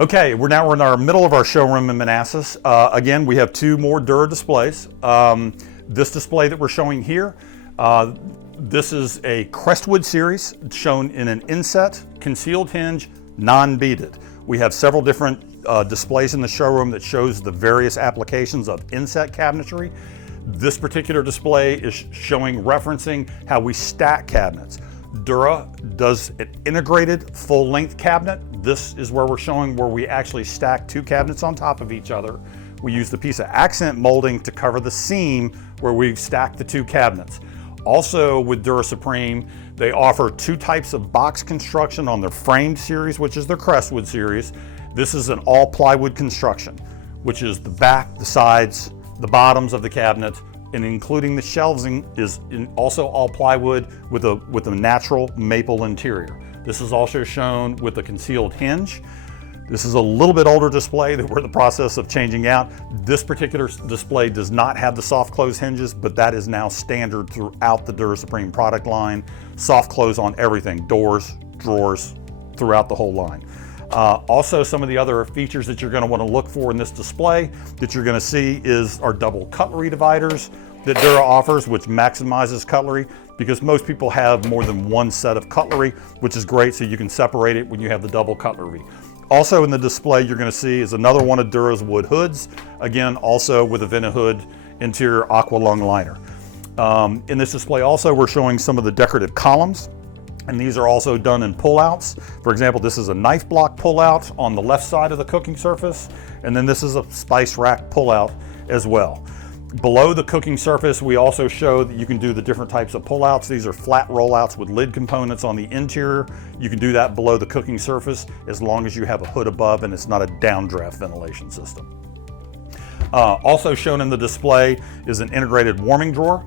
Okay, we're in our middle of our showroom in Manassas. Again, we have two more Dura displays. This display that we're showing here, this is a Crestwood series shown in an inset, concealed hinge, non-beaded. We have several different displays in the showroom that shows the various applications of inset cabinetry. This particular display is referencing how we stack cabinets. Dura does an integrated full-length cabinet. This is where we're showing where we actually stack two cabinets on top of each other. We use the piece of accent molding to cover the seam where we've stacked the two cabinets. Also with Dura Supreme, they offer two types of box construction on their framed series, which is their Crestwood series. This is an all plywood construction, which is the back, the sides, the bottoms of the cabinet, and including the shelving is also all plywood with a natural maple interior. This is also shown with a concealed hinge. This is a little bit older display that we're in the process of changing out. This particular display does not have the soft close hinges, but that is now standard throughout the Dura Supreme product line. Soft close on everything, doors, drawers, throughout the whole line. Also, some of the other features that you're going to want to look for in this display that you're going to see is our double cutlery dividers that Dura offers, which maximizes cutlery because most people have more than one set of cutlery, which is great, so you can separate it when you have the double cutlery. Also in the display you're going to see is another one of Dura's wood hoods, again also with a Vena hood interior aqua lung liner. In this display also we're showing some of the decorative columns. And these are also done in pullouts. For example, this is a knife block pullout on the left side of the cooking surface, and then this is a spice rack pullout as well. Below the cooking surface, we also show that you can do the different types of pullouts. These are flat rollouts with lid components on the interior. You can do that below the cooking surface as long as you have a hood above and it's not a downdraft ventilation system. Also shown in the display is an integrated warming drawer.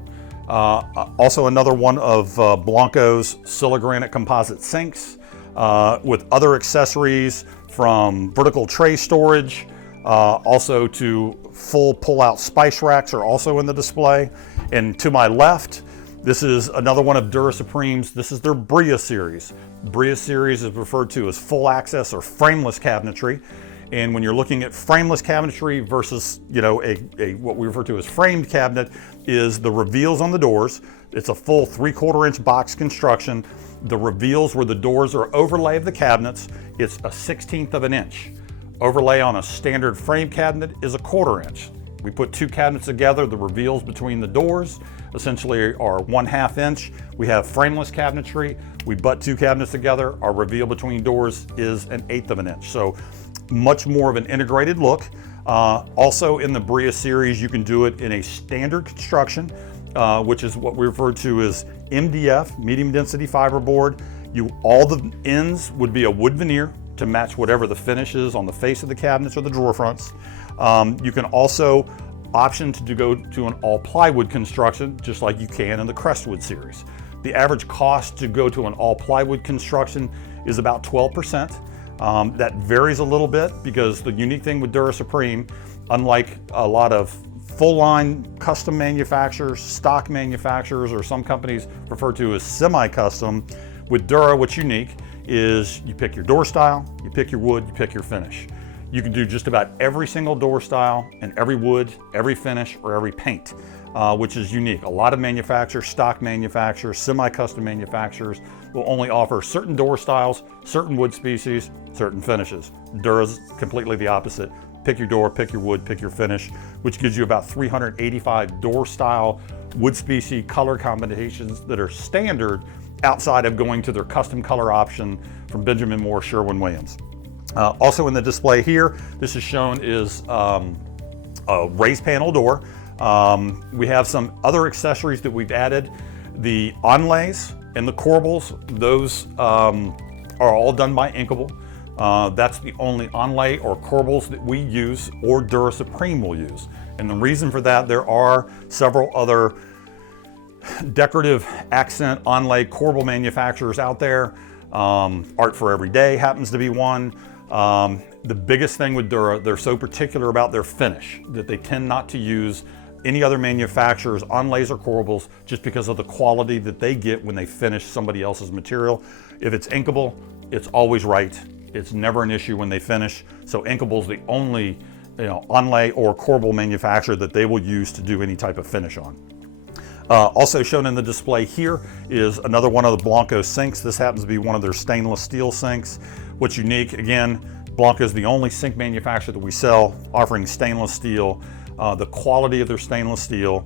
Also another one of Blanco's Siligranite composite sinks with other accessories from vertical tray storage, also to full pull-out spice racks are also in the display. And to my left, this is another one of Dura Supreme's. This is their Bria series. Bria series is referred to as full access or frameless cabinetry. And when you're looking at frameless cabinetry versus, what we refer to as framed cabinet, is the reveals on the doors. It's a full 3/4 inch box construction. The reveals where the doors are overlay of the cabinets, it's a 1/16 of an inch. Overlay on a standard frame cabinet is a 1/4 inch. We put two cabinets together, the reveals between the doors essentially are 1/2 inch. We have frameless cabinetry. We butt two cabinets together. Our reveal between doors is 1/8 of an inch. So much more of an integrated look. Also in the Bria series, you can do it in a standard construction, which is what we refer to as MDF, medium density fiberboard. All the ends would be a wood veneer to match whatever the finish is on the face of the cabinets or the drawer fronts. You can also option to go to an all plywood construction, just like you can in the Crestwood series. The average cost to go to an all plywood construction is about 12%. That varies a little bit because the unique thing with Dura Supreme, unlike a lot of full line custom manufacturers, stock manufacturers, or some companies refer to as semi-custom, with Dura what's unique is you pick your door style, you pick your wood, you pick your finish. You can do just about every single door style and every wood, every finish, or every paint, which is unique. A lot of manufacturers, stock manufacturers, semi-custom manufacturers will only offer certain door styles, certain wood species, certain finishes. Dura's completely the opposite. Pick your door, pick your wood, pick your finish, which gives you about 385 door style wood species color combinations that are standard outside of going to their custom color option from Benjamin Moore, Sherwin-Williams. Also in the display here, this is shown is a raised panel door. We have some other accessories that we've added. The onlays and the corbels, those are all done by Inkable. That's the only onlay or corbels that we use or Dura Supreme will use. And the reason for that, there are several other decorative accent onlay corbel manufacturers out there. Art for Every Day happens to be one. The biggest thing with Dura, they're so particular about their finish that they tend not to use any other manufacturers onlays or corbels just because of the quality that they get when they finish somebody else's material. If it's inkable, it's always right. It's never an issue when they finish. So Inkable's the only onlay or corbel manufacturer that they will use to do any type of finish on. Also shown in the display here is another one of the Blanco sinks. This happens to be one of their stainless steel sinks. What's unique, again, Blanco is the only sink manufacturer that we sell offering stainless steel. The quality of their stainless steel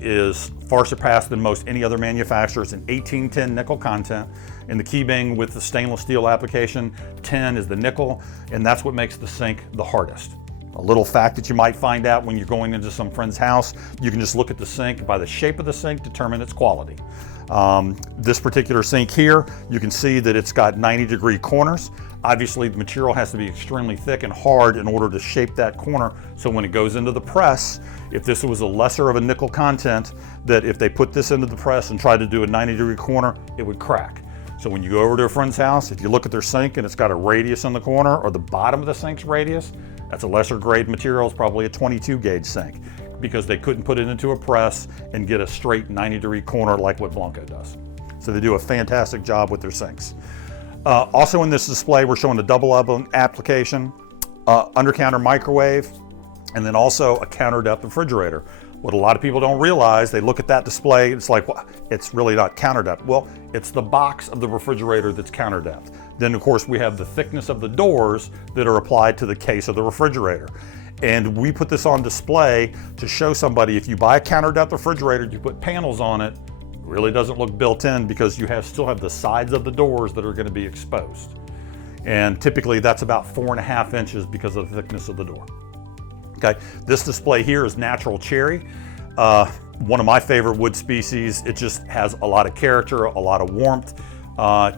is far surpassed than most any other manufacturer. It's an 1810 nickel content. In the key bang with the stainless steel application, 10 is the nickel, and that's what makes the sink the hardest. A little fact that you might find out when you're going into some friend's house, you can just look at the sink, by the shape of the sink, determine its quality. This particular sink here, you can see that it's got 90-degree corners. Obviously, the material has to be extremely thick and hard in order to shape that corner, so when it goes into the press, if this was a lesser of a nickel content, that if they put this into the press and tried to do a 90-degree corner, it would crack. So when you go over to a friend's house, if you look at their sink and it's got a radius in the corner, or the bottom of the sink's radius, that's a lesser grade material. It's probably a 22 gauge sink, because they couldn't put it into a press and get a straight 90-degree corner like what Blanco does. So they do a fantastic job with their sinks. Also in this display, we're showing a double oven application, under counter microwave, and then also a counter depth refrigerator. What a lot of people don't realize, they look at that display, it's like, well, it's really not counter depth. Well, it's the box of the refrigerator that's counter depth. Then of course we have the thickness of the doors that are applied to the case of the refrigerator. And we put this on display to show somebody, if you buy a counter depth refrigerator, you put panels on it, it really doesn't look built in, because you still have the sides of the doors that are going to be exposed. And typically that's about 4.5 inches because of the thickness of the door. Okay, this display here is natural cherry. One of my favorite wood species. It just has a lot of character, a lot of warmth.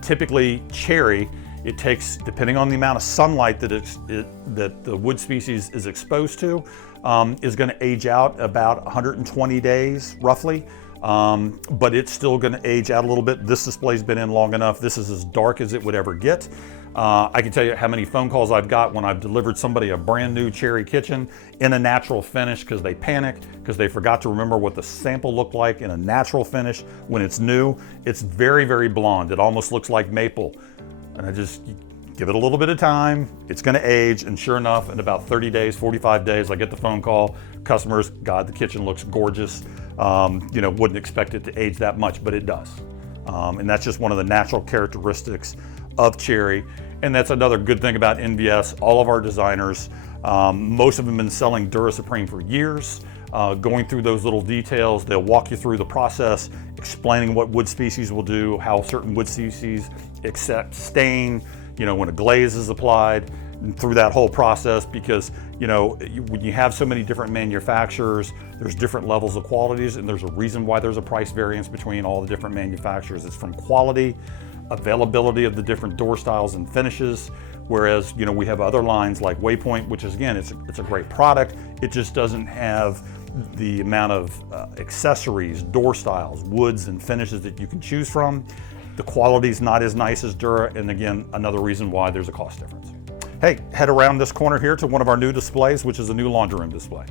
Typically cherry, it takes, depending on the amount of sunlight that the wood species is exposed to, is going to age out about 120 days roughly. But it's still going to age out a little bit. This display's been in long enough. This is as dark as it would ever get. I can tell you how many phone calls I've got when I've delivered somebody a brand new cherry kitchen in a natural finish, because they panicked, because they forgot to remember what the sample looked like in a natural finish when it's new. It's very, very blonde. It almost looks like maple. And I just give it a little bit of time. It's going to age, and sure enough, in about 30 days, 45 days, I get the phone call. Customers, God, the kitchen looks gorgeous. Wouldn't expect it to age that much, but it does. And that's just one of the natural characteristics of cherry. And that's another good thing about NVS. All of our designers, most of them have been selling Dura Supreme for years. Going through those little details, they'll walk you through the process, explaining what wood species will do, how certain wood species accept stain, when a glaze is applied, and through that whole process, because when you have so many different manufacturers, there's different levels of qualities, and there's a reason why there's a price variance between all the different manufacturers. It's from quality, availability of the different door styles and finishes, whereas we have other lines like Waypoint, which is, again, it's a great product. It just doesn't have the amount of accessories, door styles, woods, and finishes that you can choose from. The quality's not as nice as Dura, and again, another reason why there's a cost difference. Hey, head around this corner here to one of our new displays, which is a new laundry room display.